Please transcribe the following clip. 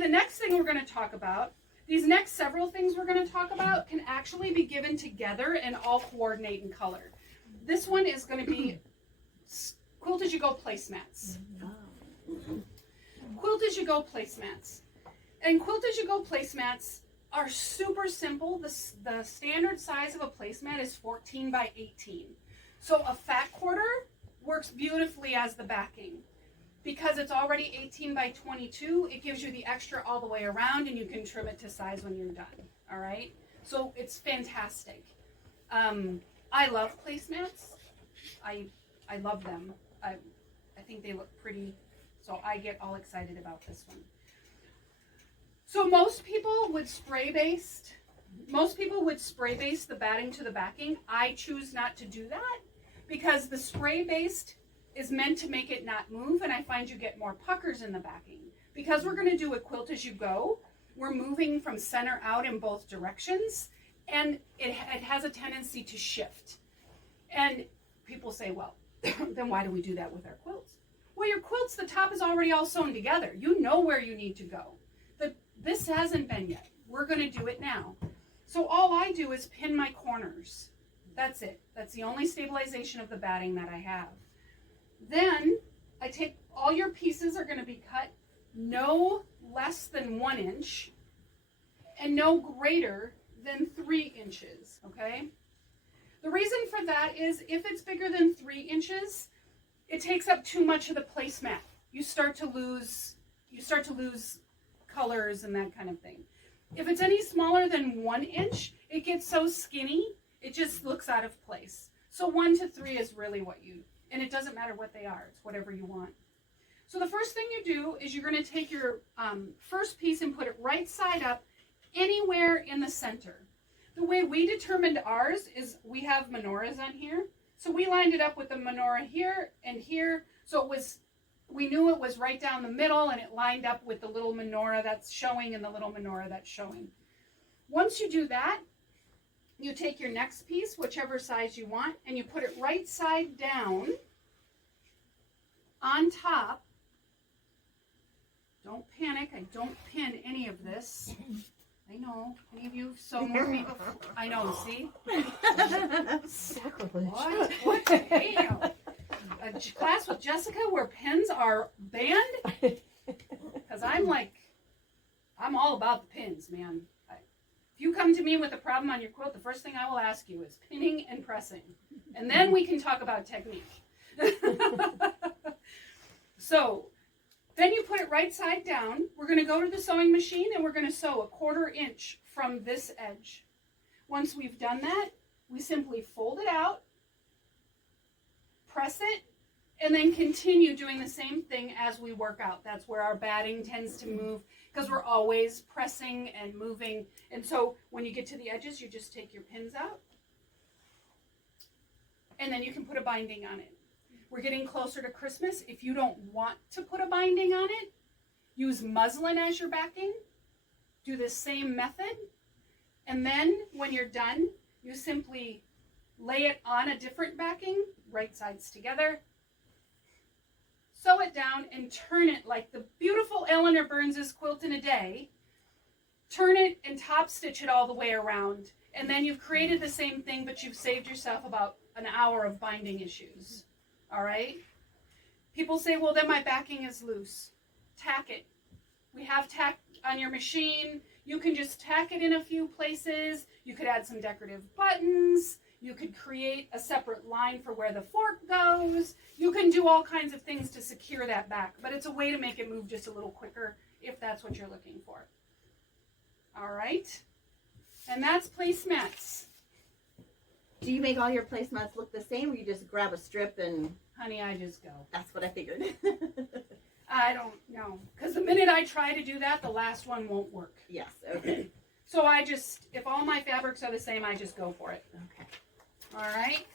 the next thing we're going to talk about, these next several things we're going to talk about can actually be given together and all coordinate in color. This one is going to be Quilt As You Go placemats. Quilt As You Go placemats. And Quilt As You Go placemats are super simple. The standard size of a placemat is 14 by 18. So a fat quarter works beautifully as the backing. Because it's already 18 by 22, it gives you the extra all the way around, and you can trim it to size when you're done. All right? So it's fantastic. I love placemats. I love them. I think they look pretty, so I get all excited about this one. So most people would spray baste the batting to the backing. I choose not to do that because the spray baste is meant to make it not move, and I find you get more puckers in the backing. Because we're going to do a quilt as you go, we're moving from center out in both directions, and it has a tendency to shift. And people say, well, then why do we do that with our quilts? Well, your quilts, the top is already all sewn together. You know where you need to go. This hasn't been yet. We're going to do it now. So all I do is pin my corners. That's it. That's the only stabilization of the batting that I have. Then I take all your pieces are going to be cut no less than 1 inch and no greater than 3 inches, okay? The reason for that is if it's bigger than 3 inches, it takes up too much of the placemat. You start to lose colors and that kind of thing. If it's any smaller than 1 inch, it gets so skinny, it just looks out of place. So 1 to 3 is really what you, and it doesn't matter what they are, it's whatever you want. So the first thing you do is you're going to take your first piece and put it right side up anywhere in the center. The way we determined ours is we have menorahs on here. So we lined it up with the menorah here and here. So we knew it was right down the middle, and it lined up with the little menorah that's showing and the little menorah that's showing. Once you do that, you take your next piece, whichever size you want, and you put it right side down on top. Don't panic. I don't pin any of this. I know. Any of you have sewn with me before? I know, see? Sacrilege. What? Damn. A class with Jessica where pins are banned? Because I'm all about the pins, man. If you come to me with a problem on your quilt, the first thing I will ask you is pinning and pressing. And then we can talk about technique. So, then you put it right side down. We're going to go to the sewing machine and we're going to sew 1/4 inch from this edge. Once we've done that, we simply fold it out, press it, and then continue doing the same thing as we work out. That's where our batting tends to move because we're always pressing and moving. And so when you get to the edges, you just take your pins out and then you can put a binding on it. We're getting closer to Christmas. If you don't want to put a binding on it, use muslin as your backing. Do the same method. And then when you're done, you simply lay it on a different backing, right sides together, sew it down, and turn it like the beautiful Eleanor Burns' quilt in a day. Turn it and top stitch it all the way around. And then you've created the same thing, but you've saved yourself about an hour of binding issues. All right? People say, well, then my backing is loose. Tack it. We have tack on your machine. You can just tack it in a few places. You could add some decorative buttons. You could create a separate line for where the fork goes. You can do all kinds of things to secure that back, but it's a way to make it move just a little quicker if that's what you're looking for. All right? And that's placemats. Do you make all your placemats look the same, or you just grab a strip and... Honey, I just go. That's what I figured. I don't know. Because the minute I try to do that, the last one won't work. Yes, okay. So if all my fabrics are the same, I just go for it. Okay. All right?